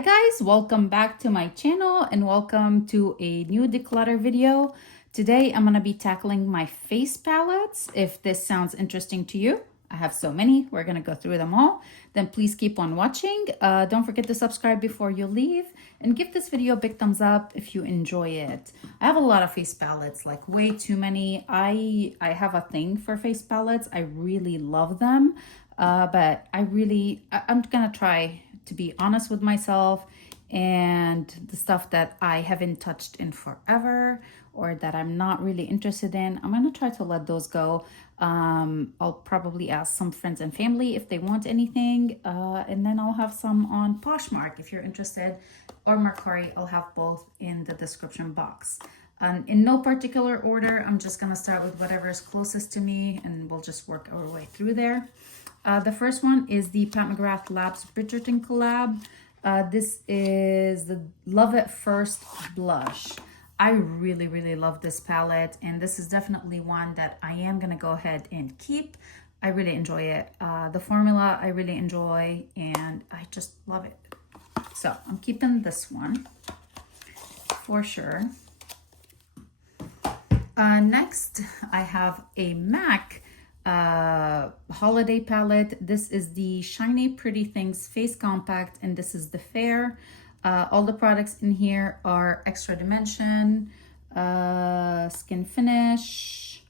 Hi guys, welcome back to my channel and welcome to a new declutter video. Today I'm going to be tackling my face palettes. If this sounds interesting to you, I have so many. We're going to go through them all. Then please keep on watching. Don't forget to subscribe before you leave and give this video a big thumbs up if you enjoy it. I have a lot of face palettes, like way too many. I have a thing for face palettes. I really love them. But I'm going to try to be honest with myself, and the stuff that I haven't touched in forever or that I'm not really interested in, I'm going to try to let those go. I'll probably ask some friends and family if they want anything, and then I'll have some on Poshmark if you're interested, or Mercari. I'll have both in the description box. In no particular order, I'm just going to start with whatever is closest to me, and we'll just work our way through there. The first one is the Pat McGrath Labs Bridgerton collab. This is the Love at First blush. I really love this palette, and this is definitely one that I am going to go ahead and keep. I really enjoy it. The formula I really enjoy, and I just love it. So I'm keeping this one for sure. Next, I have a MAC holiday palette. This is the Shiny Pretty Things Face Compact, and this is the Fair. All the products in here are extra dimension, skin finish.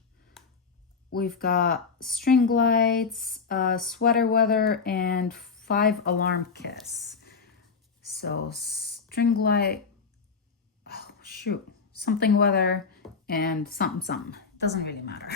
We've got string lights, sweater weather, and 5 alarm kiss. So string light, oh shoot, something weather and something. Doesn't really matter.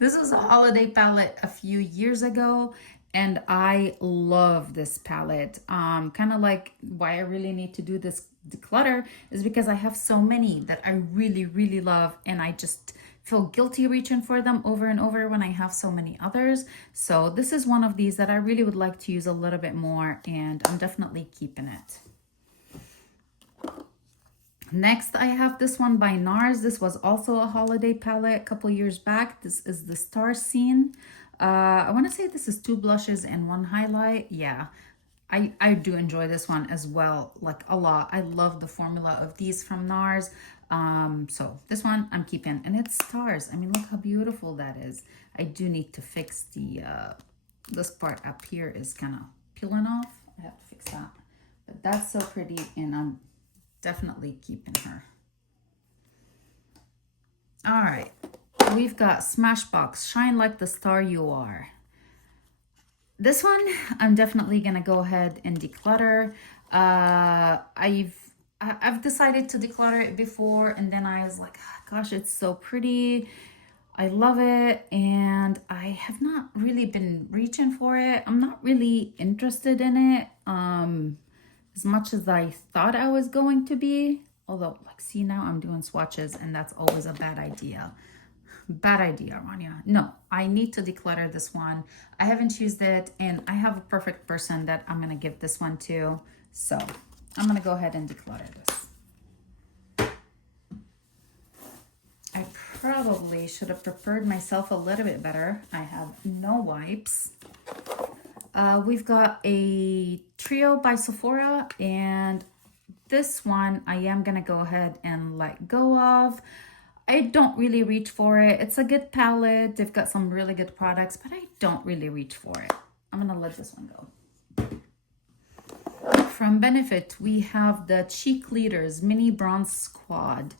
This was a holiday palette a few years ago, and I love this palette. Kind of like why I really need to do this declutter is because I have so many that I really love, and I just feel guilty reaching for them over and over when I have so many others. So this is one of these that I really would like to use a little bit more, and I'm definitely keeping it. Next, I have this one by NARS. This was also a holiday palette a couple years back. This is the Star Scene. I want to say this is 2 blushes and 1 highlight. Yeah, I do enjoy this one as well, like a lot. I love the formula of these from NARS. So this one I'm keeping, and it's stars. I mean, look how beautiful that is. I do need to fix the, this part up here is kind of peeling off. I have to fix that. But that's so pretty, and I'm definitely keeping her. All right, we've got Smashbox Shine Like the Star You Are. This one I'm definitely gonna go ahead and declutter. I've decided to declutter it before, and then I was like, oh, gosh, it's so pretty. I love it, and I have not really been reaching for it. I'm not really interested in it as much as I thought I was going to be. Although, like, see, now I'm doing swatches, and that's always a bad idea. Bad idea, Rania. No, I need to declutter this one. I haven't used it, and I have a perfect person that I'm going to give this one to. So I'm going to go ahead and declutter this. I probably should have prepared myself a little bit better. I have no wipes. We've got a trio by Sephora, and this one I am going to go ahead and let go of. I don't really reach for it. It's a good palette. They've got some really good products, but I don't really reach for it. I'm going to let this one go. From Benefit, we have the Cheek Leaders Mini Bronze Squad.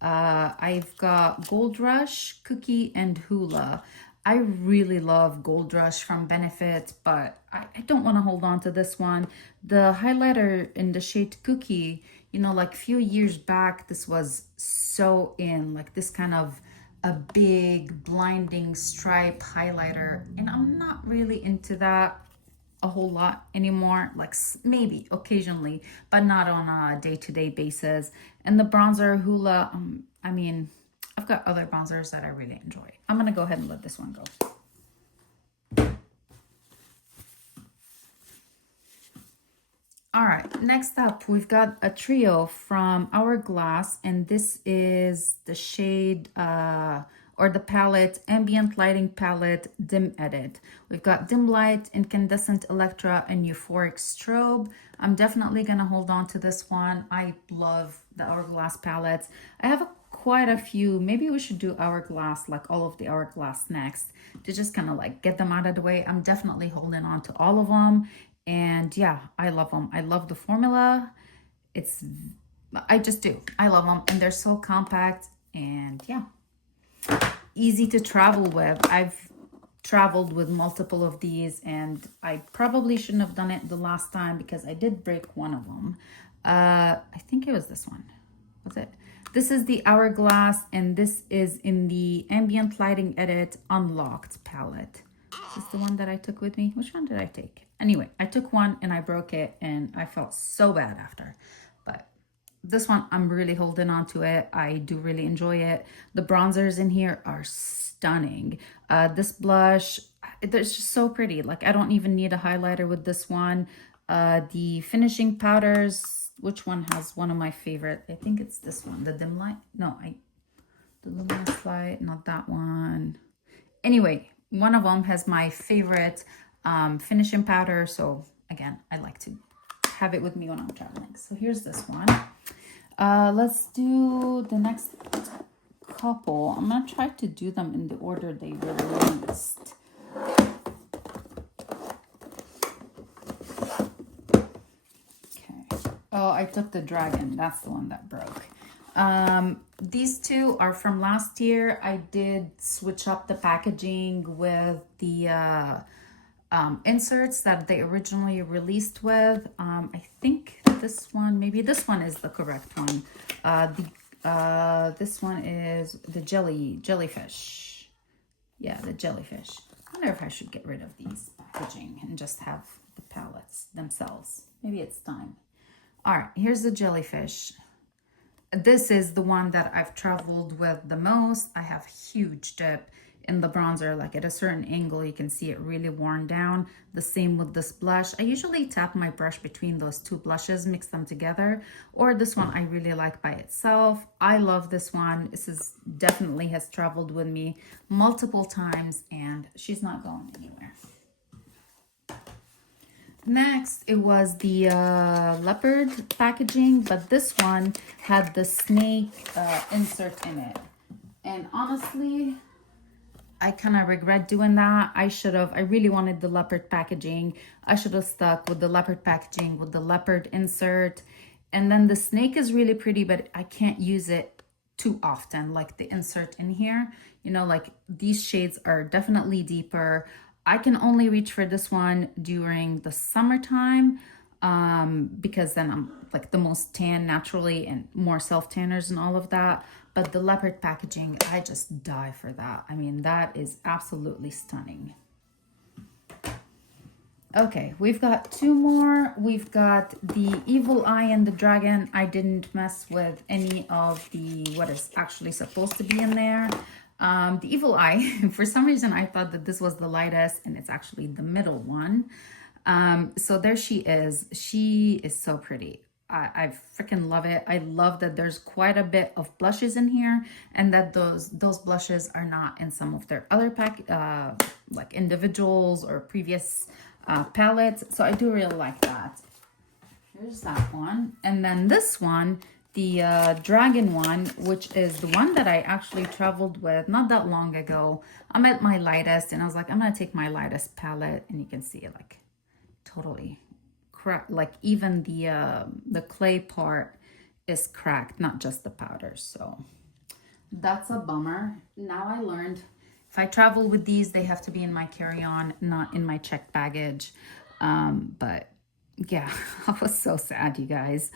I've got Gold Rush, Cookie, and Hula. I really love Gold Rush from Benefit, but I don't want to hold on to this one. The highlighter in the shade Cookie, you know, like a few years back, this was so in, like this kind of a big blinding stripe highlighter, and I'm not really into that a whole lot anymore, like maybe occasionally, but not on a day-to-day basis. And the bronzer Hula, I mean, I've got other bronzers that I really enjoy. I'm gonna go ahead and let this one go. All right, next up, we've got a trio from Hourglass, and this is the shade or the palette, Ambient Lighting Palette, Dim Edit. We've got Dim Light, Incandescent Electra, and Euphoric Strobe. I'm definitely gonna hold on to this one. I love the Hourglass palettes. I have quite a few. Maybe we should do Hourglass, like all of the Hourglass next, to just kind of like get them out of the way. I'm definitely holding on to all of them. And yeah, I love them. I love the formula. I just do. I love them. And they're so compact and yeah, easy to travel with. I've traveled with multiple of these and I probably shouldn't have done it the last time because I did break one of them. I think it was this one. Was it? This is the Hourglass and this is in the Ambient Lighting Edit Unlocked palette. This is the one that I took with me. Which one did I take? Anyway, I took one and I broke it and I felt so bad after. But this one, I'm really holding on to it. I do really enjoy it. The bronzers in here are stunning. This blush, it's just so pretty. Like I don't even need a highlighter with this one. The finishing powders, which one has one of my favorite? I think it's this one, the Dim Light. No, the Luminous Light, not that one. Anyway, one of them has my favorite finishing powder. So again, I like to have it with me when I'm traveling. So here's this one. Let's do the next couple. I'm gonna try to do them in the order they released. Okay. Oh, I took the dragon. That's the one that broke. These two are from last year. I did switch up the packaging with the inserts that they originally released with. I think this one, maybe this one is the correct one. This one is the jellyfish. Yeah, the jellyfish. I wonder if I should get rid of these packaging and just have the palettes themselves. Maybe it's time. All right, here's the jellyfish. This is the one that I've traveled with the most. I have huge dip in the bronzer, like at a certain angle you can see it really worn down. The same with this blush. I usually tap my brush between those two blushes, mix them together, or this one I really like by itself. I love this one. This is definitely has traveled with me multiple times and she's not going anywhere. Next, it was the leopard packaging, but this one had the snake insert in it. And honestly, I kind of regret doing that. I really wanted the leopard packaging. I should have stuck with the leopard packaging with the leopard insert. And then the snake is really pretty, but I can't use it too often, like the insert in here. You know, like these shades are definitely deeper. I can only reach for this one during the summertime because then I'm like the most tan naturally and more self-tanners and all of that. But the leopard packaging, I just die for that. I mean, that is absolutely stunning. Okay, we've got two more. We've got the Evil Eye and the Dragon. I didn't mess with any of the what is actually supposed to be in there. The Evil Eye, for some reason, I thought that this was the lightest and it's actually the middle one. So there she is. She is so pretty. I freaking love it. I love that there's quite a bit of blushes in here and that those blushes are not in some of their other like individuals or previous palettes. So I do really like that. Here's that one. And then this one, the dragon one, which is the one that I actually traveled with not that long ago. I'm at my lightest and I was like, I'm gonna take my lightest palette, and you can see like totally cracked. Like even the clay part is cracked, not just the powder. So that's a bummer. Now I learned if I travel with these, they have to be in my carry-on, not in my checked baggage. But yeah, I was so sad, you guys.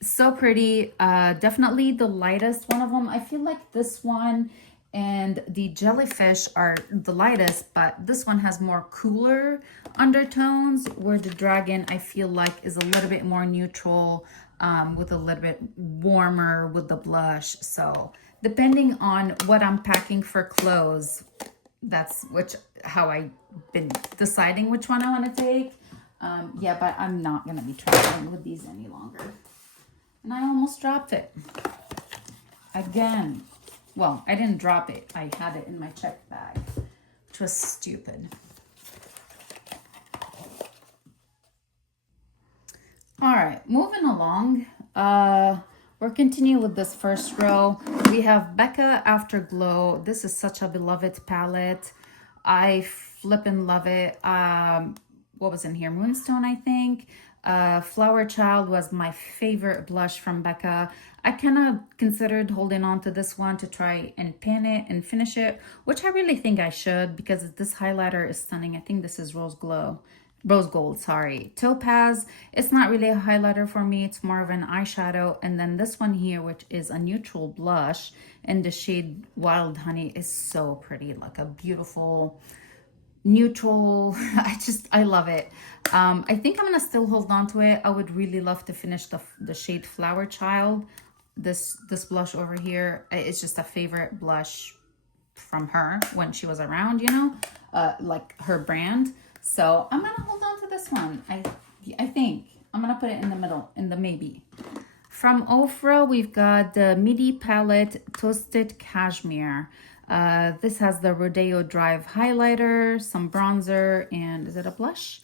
So pretty. Definitely the lightest one of them. I feel like this one and the jellyfish are the lightest, but this one has more cooler undertones, where the dragon I feel like is a little bit more neutral, with a little bit warmer with the blush. So depending on what I'm packing for clothes, that's how I've been deciding which one I want to take. Yeah, but I'm not gonna be traveling with these any longer. And I almost dropped it again. Well, I didn't drop it. I had it in my check bag, which was stupid. All right, moving along. We're continuing with this first row. We have Becca Afterglow. This is such a beloved palette. I flippin' love it. What was in here? Moonstone, I think. Flower Child was my favorite blush from Becca. I kind of considered holding on to this one to try and pan it and finish it, which I really think I should because this highlighter is stunning. I think this is Rose Gold, sorry. Topaz, it's not really a highlighter for me. It's more of an eyeshadow. And then this one here, which is a neutral blush in the shade Wild Honey, is so pretty. Like a beautiful neutral. I love it. I think I'm gonna still hold on to it. I would really love to finish the shade Flower Child. This blush over here, it's just a favorite blush from her when she was around, you know, like her brand. So I'm gonna hold on to this one. I think I'm gonna put it in the middle, in the maybe. From Ofra, we've got the Midi Palette Toasted Cashmere. This has the Rodeo Drive highlighter, some bronzer, and is it a blush?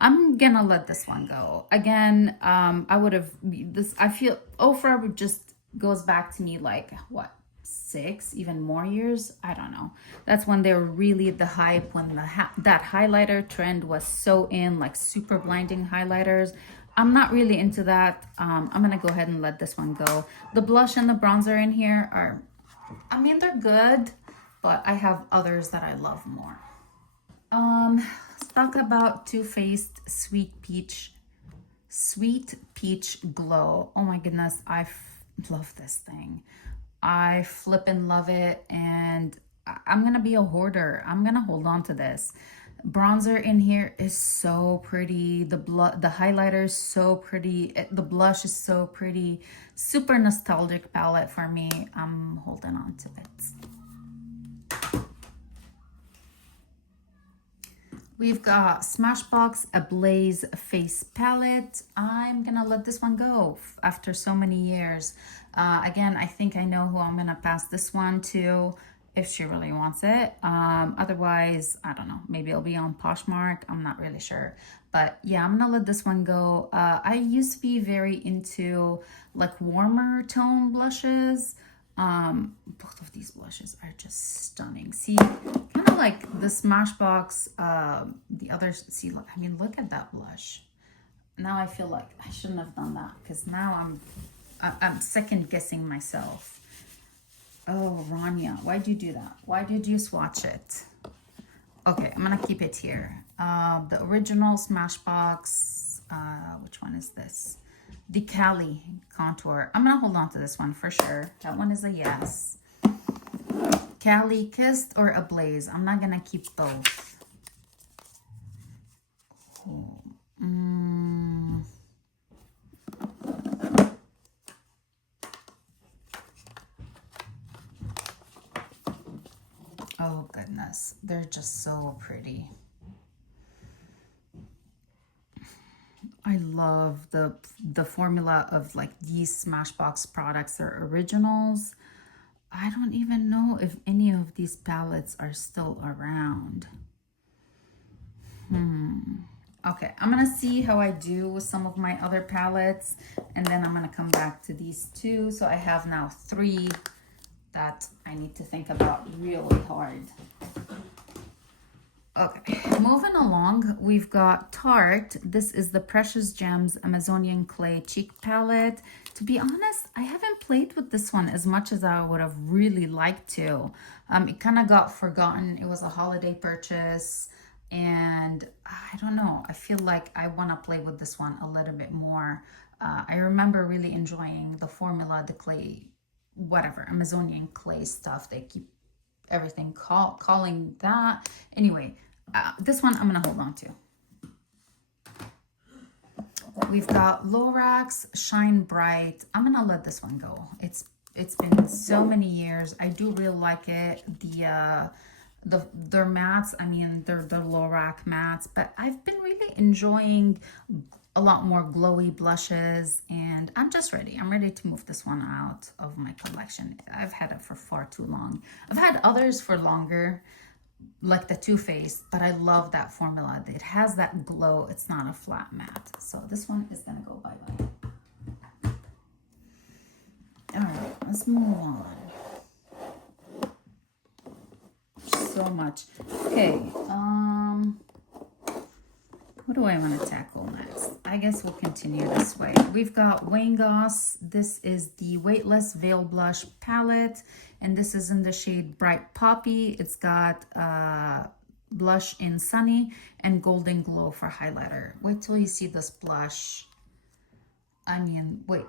I'm gonna let this one go. Again, I would have this. I feel Ofra just goes back to me like what, 6, even more years. I don't know. That's when they were really the hype, when that highlighter trend was so in, like super blinding highlighters. I'm not really into that. I'm gonna go ahead and let this one go. The blush and the bronzer in here are, I mean, they're good, but I have others that I love more. Let's talk about Too Faced Sweet Peach Glow. Oh my goodness, I love this thing. I flippin' love it, and I'm gonna be a hoarder. I'm gonna hold on to this. Bronzer in here is so pretty. The highlighter is so pretty. The blush is so pretty. Super nostalgic palette for me. I'm holding on to it. We've got Smashbox Ablaze Face Palette. I'm gonna let this one go after so many years. Again, I think I know who I'm gonna pass this one to if she really wants it. Otherwise, I don't know, maybe it'll be on Poshmark. I'm not really sure, but yeah, I'm gonna let this one go. I used to be very into like warmer tone blushes. Both of these blushes are just stunning. See, kind of like the Smashbox, the others. See, I mean, look at that blush. Now I feel like I shouldn't have done that because now I'm second guessing myself. Oh, Rania, why'd you do that? Why did you swatch it? Okay, I'm gonna keep it here. The original Smashbox, which one is this? The Cali Contour. I'm gonna hold on to this one for sure. That one is a yes. Cali Kissed or Ablaze. I'm not gonna keep both. Oh goodness, they're just so pretty. I love the formula of like these Smashbox products. Are originals. I don't even know if any of these palettes are still around. Okay, I'm gonna see how I do with some of my other palettes, and then I'm gonna come back to these two. So I have now 3 that I need to think about really hard. Okay, moving along, we've got Tarte. This is the Precious Gems Amazonian Clay Cheek Palette. To be honest, I haven't played with this one as much as I would have really liked to. It kind of got forgotten. It was a holiday purchase, and I don't know. I feel like I want to play with this one a little bit more. I remember really enjoying the formula, the clay, whatever, Amazonian clay stuff. They keep everything calling that. Anyway, this one I'm gonna hold on to. We've got Lorax Shine Bright. I'm gonna let this one go. It's been so many years. I do really like it. Their mattes, I mean, they're the Lorax mattes, but I've been really enjoying a lot more glowy blushes, and I'm just ready. I'm ready to move this one out of my collection. I've had it for far too long. I've had others for longer, like the Too Faced, but I love that formula. It has that glow. It's not a flat matte. So this one is gonna go bye-bye. All right, let's move on. So much. Okay, what do I want to tackle next? I guess we'll continue this way. We've got Goss. This is the Weightless Veil Blush palette, and this is in the shade Bright Poppy. It's got blush in Sunny and Golden Glow for highlighter. Wait till you see this blush. I mean, wait,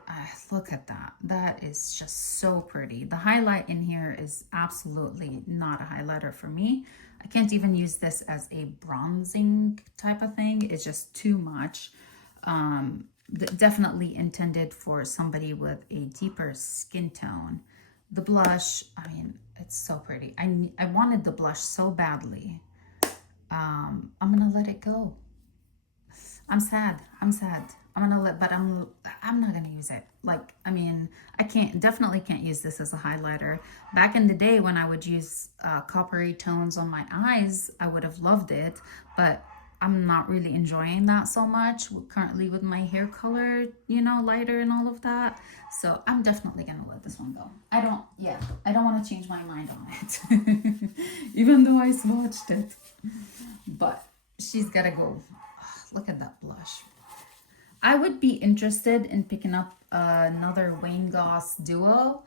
look at that. That is just so pretty. The highlight in here is absolutely not a highlighter for me. I can't even use this as a bronzing type of thing. It's just too much. Definitely intended for somebody with a deeper skin tone. The blush, I mean, it's so pretty. I wanted the blush so badly. I'm gonna let it go. I'm sad. I'm gonna let, but I'm not gonna use it. Like, I mean, I definitely can't use this as a highlighter. Back in the day when I would use coppery tones on my eyes, I would have loved it, but I'm not really enjoying that so much currently with my hair color, you know, lighter and all of that. So I'm definitely gonna let this one go. I don't want to change my mind on it, even though I swatched it, but she's gotta go. Look at that blush. I would be interested in picking up another Goss duo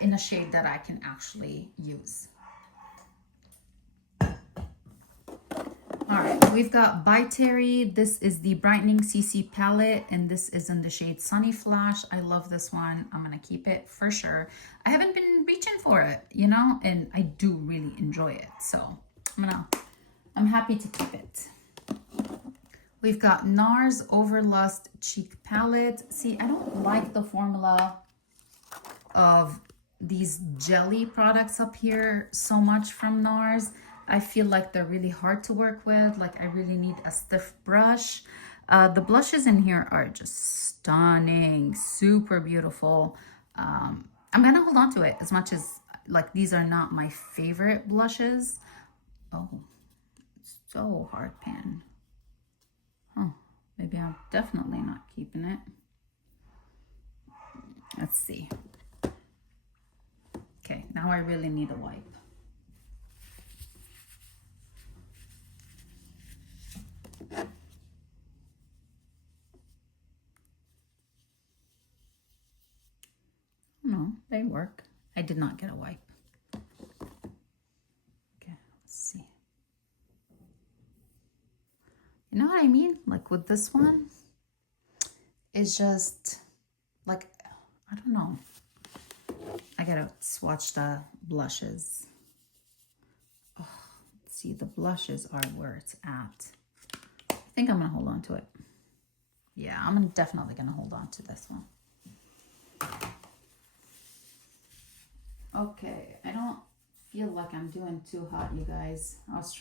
in a shade that I can actually use. All right, we've got By Terry. This is the Brightening CC palette, and this is in the shade Sunny Flash. I love this one. I'm gonna keep it for sure. I haven't been reaching for it, you know, and I do really enjoy it. So I'm happy to keep it. We've got NARS Overlust Cheek Palette. See, I don't like the formula of these jelly products up here so much from NARS. I feel like they're really hard to work with. Like, I really need a stiff brush. The blushes in here are just stunning, super beautiful. I'm gonna hold on to it as much as, like, these are not my favorite blushes. Oh, so hard pan. Oh, maybe I'm definitely not keeping it. Let's see. Okay, now I really need a wipe. No, they work. I did not get a wipe. Okay, let's see. You know what I mean? Like with this one, it's just like, I don't know. I gotta swatch the blushes. Oh, see, the blushes are where it's at. I think I'm gonna hold on to it. Yeah, I'm definitely gonna hold on to this one. Okay, I don't feel like I'm doing too hot, you guys. I was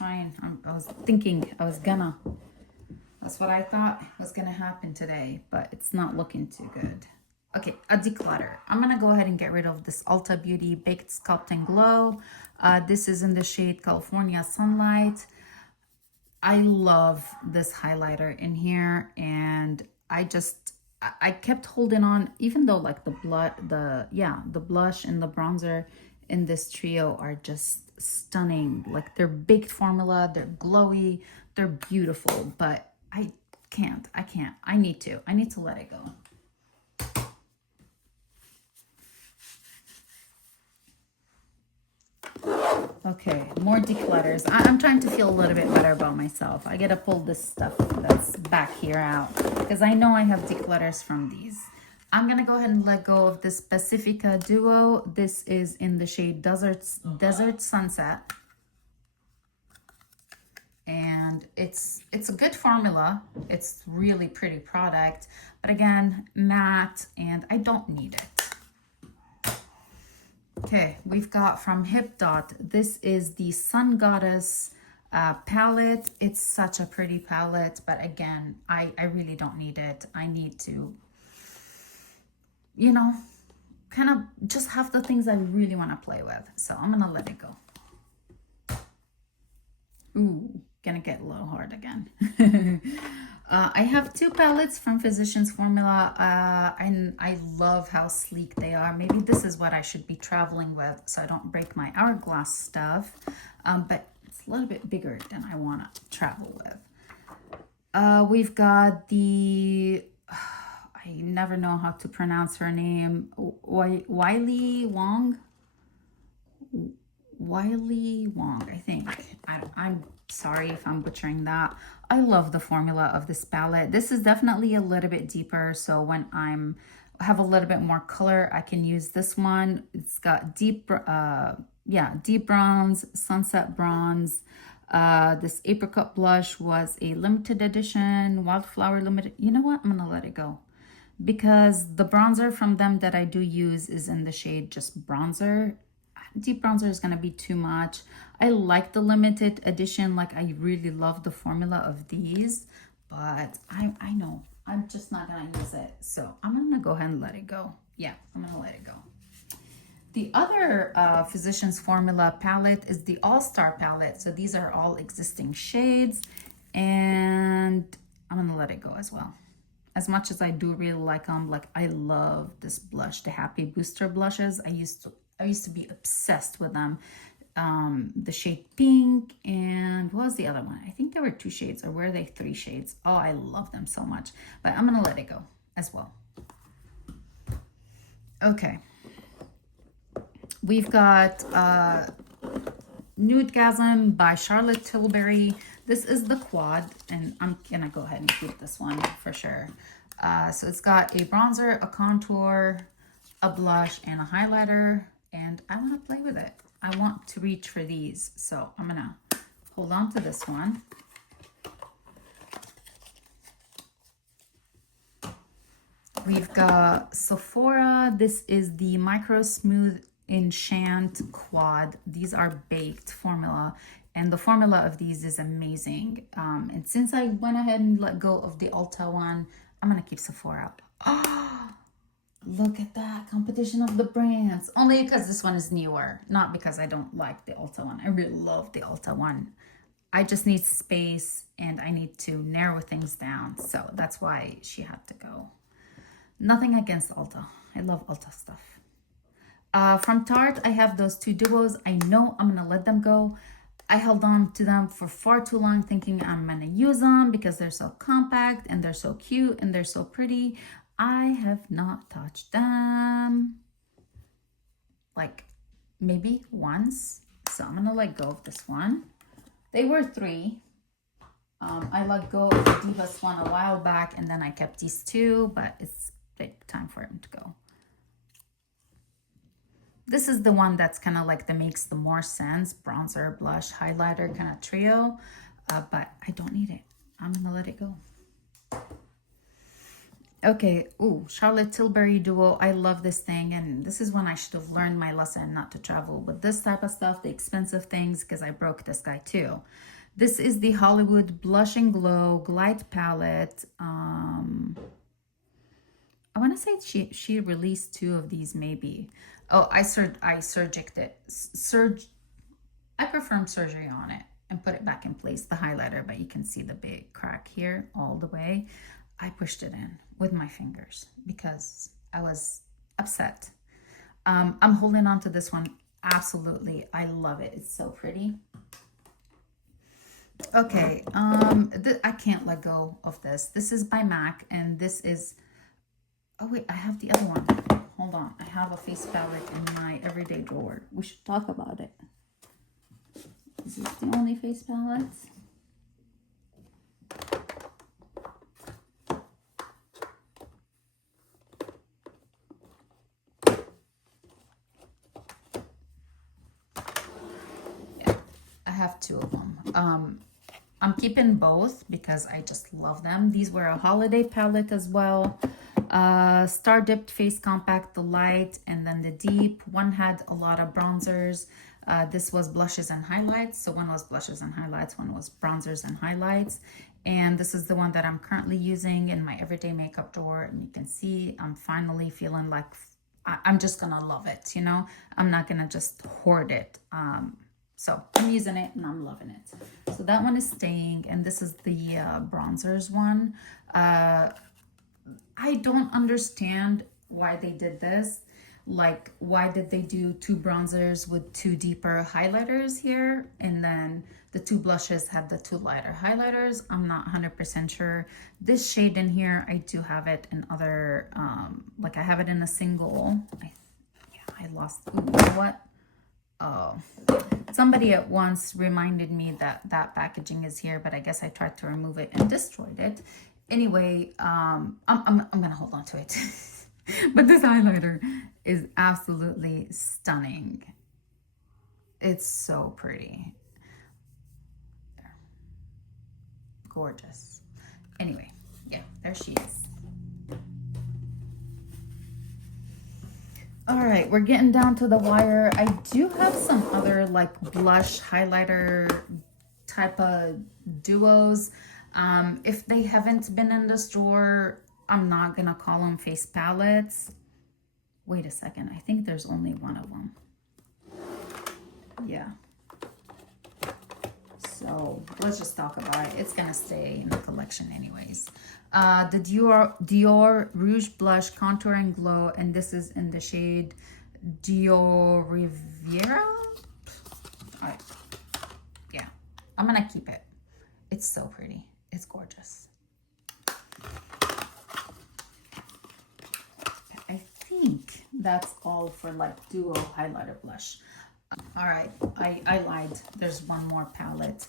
thinking I was gonna. That's what I thought was gonna happen today, but it's not looking too good. Okay, a declutter. I'm gonna go ahead and get rid of this Ulta Beauty Baked Sculpt and Glow. This is in the shade California Sunlight. I love this highlighter in here, and I kept holding on, even though like the blush and the bronzer in this trio are just stunning. Like, they're baked formula, they're glowy, they're beautiful, but I can't. I need to let it go. Okay, more declutters. I'm trying to feel a little bit better about myself. I gotta pull this stuff that's back here out because I know I have declutters from these. I'm gonna go ahead and let go of this Pacifica Duo. This is in the shade Desert Sunset. And it's a good formula. It's really pretty product, but again, matte, and I don't need it. Okay, we've got from Hip Dot. This is the Sun Goddess palette. It's such a pretty palette, but again, I really don't need it. I need to, you know, kind of just have the things I really want to play with. So I'm gonna let it go. Ooh, gonna get a little hard again. I have two palettes from Physicians Formula, and I love how sleek they are. Maybe this is what I should be traveling with so I don't break my Hourglass stuff, but it's a little bit bigger than I want to travel with. We've got the, I never know how to pronounce her name, Wiley Wong. Wiley Wong, I think. I'm sorry if I'm butchering that. I love the formula of this palette. This is definitely a little bit deeper, so when have a little bit more color, I can use this one. It's got deep bronze, sunset bronze. This apricot blush was a limited edition, wildflower limited. You know what? I'm gonna let it go, because the bronzer from them that I do use is in the shade just bronzer. Deep bronzer is going to be too much. I like the limited edition. Like, I really love the formula of these, but I know I'm just not going to use it. So I'm going to go ahead and let it go. Yeah, I'm going to let it go. The other Physicians Formula palette is the All-Star palette. So these are all existing shades, and I'm going to let it go as well. As much as I do really like them, like, I love this blush, the Happy Booster blushes. I used to be obsessed with them. The shade pink, and what was the other one? I think there were 2 shades, or were they 3 shades? Oh, I love them so much, but I'm gonna let it go as well. Okay, we've got Nudegasm by Charlotte Tilbury. This is the quad, and I'm gonna go ahead and keep this one for sure. So it's got a bronzer, a contour, a blush, and a highlighter, and I want to play with it. I want to reach for these, so I'm gonna hold on to this one. We've got Sephora. This is the Micro Smooth Enchant Quad. These are baked formula, and the formula of these is amazing. And since I went ahead and let go of the Ulta one, I'm gonna keep Sephora. Oh, look at that competition of the brands. Only because this one is newer, not because I don't like the Ulta one. I really love the Ulta one. I just need space, and I need to narrow things down. So that's why she had to go. Nothing against Ulta. I love Ulta stuff. From Tarte, I have those 2 duos. I know I'm gonna let them go. I held on to them for far too long, thinking I'm gonna use them because they're so compact and they're so cute and they're so pretty. I have not touched them, like, maybe once. So I'm gonna let go of this one. They were 3. I let go of the Divas one a while back, and then I kept these 2, but it's time for them to go. This is the one that's kind of like, that makes the more sense, bronzer, blush, highlighter kind of trio, but I don't need it. I'm gonna let it go. Okay, ooh, Charlotte Tilbury duo. I love this thing, and this is when I should have learned my lesson not to travel with this type of stuff, the expensive things, because I broke this guy too. This is the Hollywood Blush and Glow Glide Palette. I want to say she released 2 of these, maybe. Oh, I surgiced it. I performed surgery on it and put it back in place, the highlighter, but you can see the big crack here all the way. I pushed it in with my fingers because I was upset. I'm holding on to this one. Absolutely. I love it. It's so pretty. Okay. I can't let go of this. This is by MAC, and this is, oh wait, I have the other one. Hold on. I have a face palette in my everyday drawer. We should talk about it. Is this the only face palettes? I have 2 of them. I'm keeping both because I just love them. These were a holiday palette as well. Star Dipped Face Compact, the light, and then the deep. One had a lot of bronzers. This was blushes and highlights. So one was blushes and highlights, one was bronzers and highlights. And this is the one that I'm currently using in my everyday makeup drawer. And you can see I'm finally feeling like I'm just gonna love it, you know? I'm not gonna just hoard it. So I'm using it and I'm loving it. So that one is staying, and this is the bronzers one. I don't understand why they did this. Like, why did they do 2 bronzers with 2 deeper highlighters here, and then the 2 blushes had the 2 lighter highlighters? I'm not 100% sure. This shade in here, I do have it in other, like I have it in a single. I lost, ooh, you know what? Oh, somebody at once reminded me that that packaging is here, but I guess I tried to remove it and destroyed it. Anyway, I'm gonna hold on to it. But this highlighter is absolutely stunning. It's so pretty. There. Gorgeous. Anyway, yeah, there she is. All right, we're getting down to the wire. I do have some other like blush highlighter type of duos. If they haven't been in the store, I'm not gonna call them face palettes. Wait a second, I think there's only one of them. Yeah. So let's just talk about it. It's gonna stay in the collection anyways. The Dior Rouge Blush Contour and Glow, and this is in the shade Dior Riviera. Yeah, I'm gonna keep it. It's so pretty. It's gorgeous. I think that's all for like duo highlighter blush. All right, I lied. There's one more palette.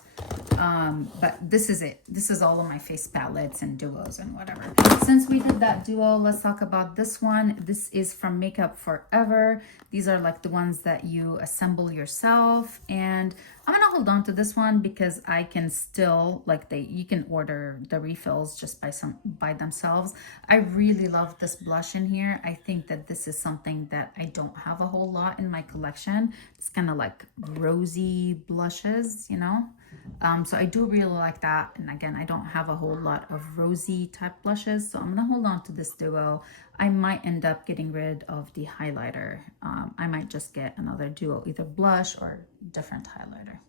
But this is it. This is all of my face palettes and duos and whatever. Since we did that duo, let's talk about this one. This is from Makeup Forever. These are like the ones that you assemble yourself, and I'm gonna hold on to this one because I can still like you can order the refills just by themselves. I really love this blush in here. I think that this is something that I don't have a whole lot in my collection. It's kind of like rosy blushes, you know. So I do really like that. And again, I don't have a whole lot of rosy type blushes, so I'm gonna hold on to this duo. I might end up getting rid of the highlighter. I might just get another duo, either blush or different highlighter.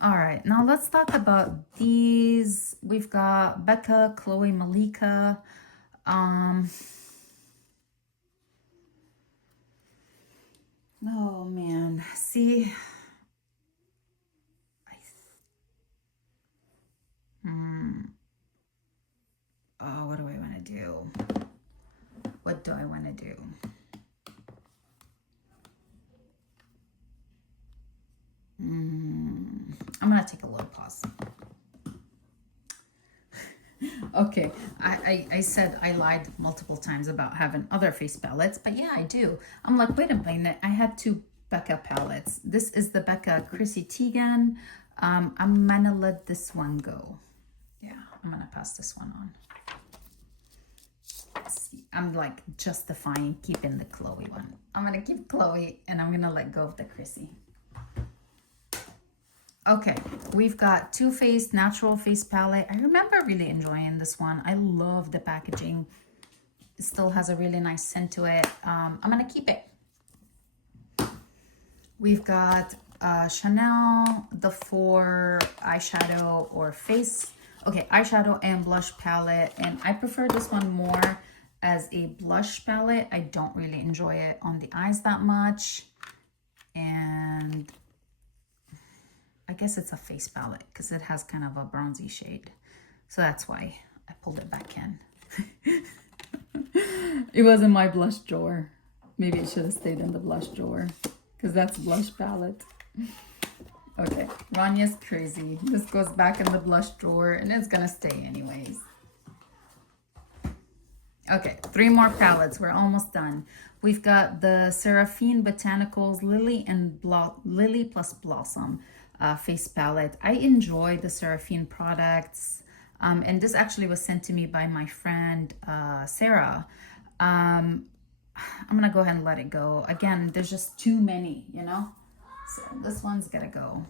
All right, now let's talk about these. We've got Becca, Chloe Malika. Oh man, see, oh, what do I want to do? What do I want to do? I'm gonna take a little pause. Okay, I said I lied multiple times about having other face palettes, but yeah, I do. I'm like, wait a minute, I had 2 Becca palettes. This is the Becca Chrissy Teigen. I'm gonna let this one go. Yeah, I'm gonna pass this one on. See, I'm like justifying keeping the Chloe one. I'm gonna keep Chloe and I'm gonna let go of the Chrissy. Okay, we've got Too Faced Natural Face Palette. I remember really enjoying this one. I love the packaging. It still has a really nice scent to it. I'm gonna keep it. We've got Chanel, the 4 eyeshadow or face. Okay, eyeshadow and blush palette. And I prefer this one more as a blush palette. I don't really enjoy it on the eyes that much. And I guess it's a face palette because it has kind of a bronzy shade. So that's why I pulled it back in. It was in my blush drawer. Maybe it should have stayed in the blush drawer because that's blush palette. Okay, Ranya's crazy. This goes back in the blush drawer and it's gonna stay anyways. Okay, 3 more palettes. We're almost done. We've got the Seraphine Botanicals Lily plus Blossom face palette. I enjoy the Seraphine products. And this actually was sent to me by my friend Sarah. I'm gonna go ahead and let it go. Again, there's just too many, you know? So this one's gotta go.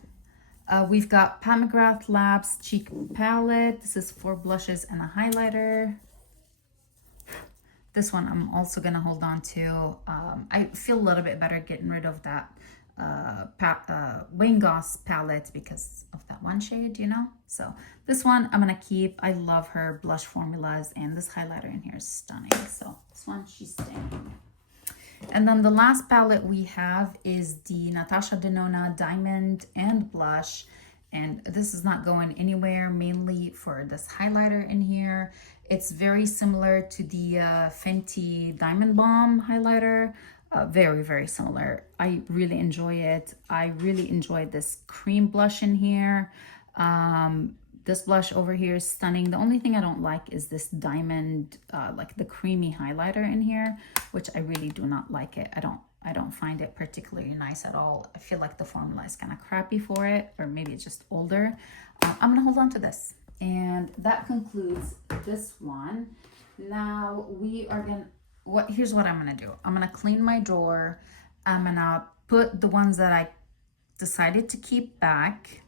We've got Pat McGrath Labs Cheek Palette. This is 4 blushes and a highlighter. This one I'm also gonna hold on to. I feel a little bit better getting rid of that Goss palette because of that one shade, you know? So this one I'm gonna keep. I love her blush formulas, and this highlighter in here is stunning. So this one, she's staying. And then the last palette we have is the Natasha Denona Diamond and Blush. And this is not going anywhere, mainly for this highlighter in here. It's very similar to the Fenty Diamond Bomb highlighter. Very, very similar. I really enjoy it. I really enjoyed this cream blush in here. This blush over here is stunning. The only thing I don't like is this diamond, like the creamy highlighter in here, which I really do not like it. I don't find it particularly nice at all. I feel like the formula is kind of crappy for it, or maybe it's just older. I'm gonna hold on to this. And that concludes this one. Now we are gonna, here's what I'm gonna do. I'm gonna clean my drawer. I'm gonna put the ones that I decided to keep back.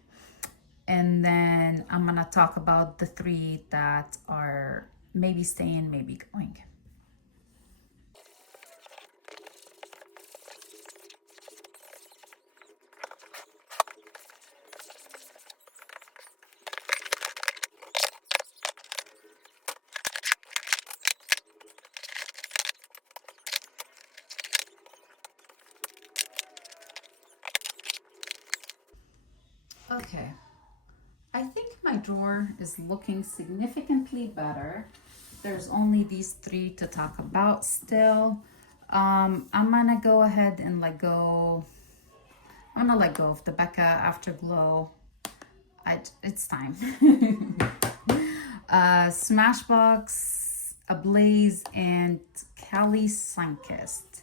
And then I'm gonna talk about the 3 that are maybe staying, maybe going. Okay. I think my drawer is looking significantly better. There's only these 3 to talk about still. I'm gonna go ahead and let go. I'm gonna let go of the Becca Afterglow. It's time. Smashbox, Ablaze, and Cali Sunkist.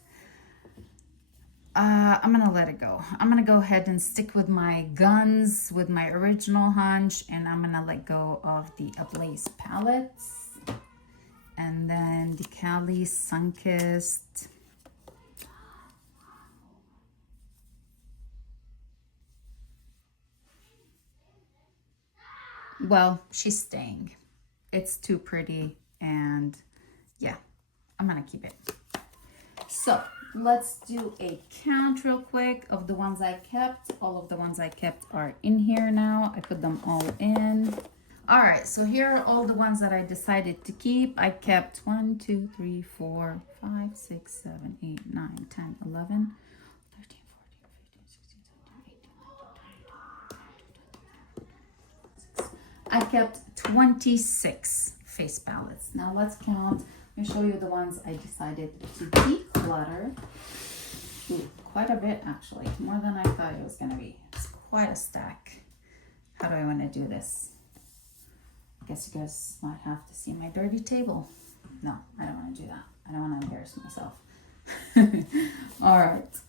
I'm gonna let it go. I'm gonna go ahead and stick with my guns, with my original hunch, and I'm gonna let go of the Ablaze palettes. And then the Cali Sunkist. Well, she's staying. It's too pretty, and yeah, I'm gonna keep it. So let's do a count real quick of the ones I kept. All of the ones I kept are in here now. I put them all in. All right, so here are all the ones that I decided to keep. I kept 1, 2, 3, 4, 5, 6, 7, 8, 9, 10, 11, 13, 14, 15, 16, 17, 18, 19, 20, 21, 22, 23, 24, 25, 26. I kept 26 face palettes. Now let's count. Let me show you the ones I decided to declutter. Ooh, quite a bit actually, more than I thought it was gonna be. It's quite a stack. How do I want to do this? I guess you guys might have to see my dirty table. No, I don't want to do that. I don't want to embarrass myself. All right,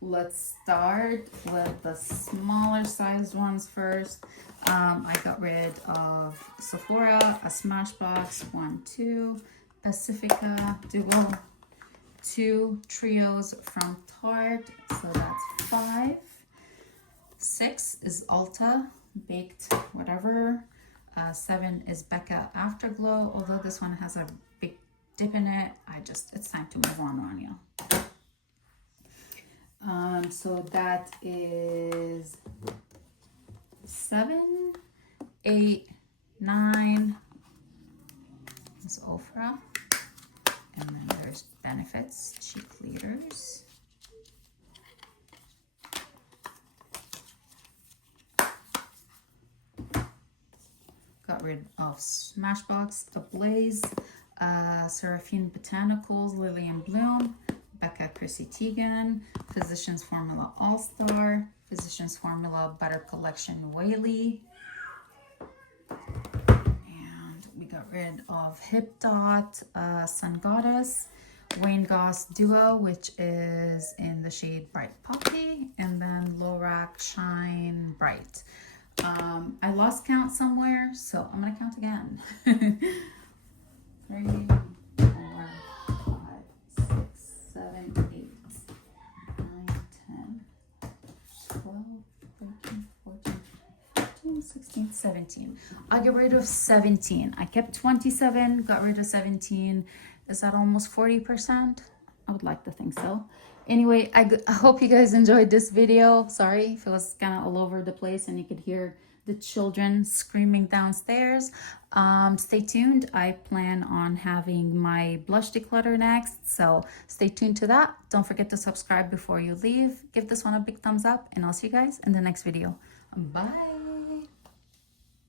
let's start with the smaller sized ones first. I got rid of Sephora, a Smashbox, 1, 2, Pacifica, Duo, 2 trios from Tarte, so that's 5. 6 is Ulta, baked whatever. 7 is Becca Afterglow, although this one has a big dip in it. It's time to move on you. So that is 7, 8, 9. It's Ofra. And then there's Benefits, cheek leaders. Got rid of Smashbox, Ablaze, Seraphine Botanicals, Lily and Bloom, Becca Chrissy Teigen, Physicians Formula All-Star, Physicians Formula Butter Collection Whaley. And we got rid of Hip Dot, Sun Goddess, Wayne Goss Duo, which is in the shade Bright Poppy, and then Lorac Shine Bright. I lost count somewhere, so I'm gonna count again. 3, 4, 5, 6, 16, 17. I get rid of 17. I kept 27, got rid of 17. Is that almost 40%? I would like to think so. Anyway, I hope you guys enjoyed this video. Sorry if it was kind of all over the place and you could hear the children screaming downstairs. Stay tuned. I plan on having my blush declutter next, so stay tuned to that. Don't forget to subscribe before you leave. Give this one a big thumbs up, and I'll see you guys in the next video. Bye.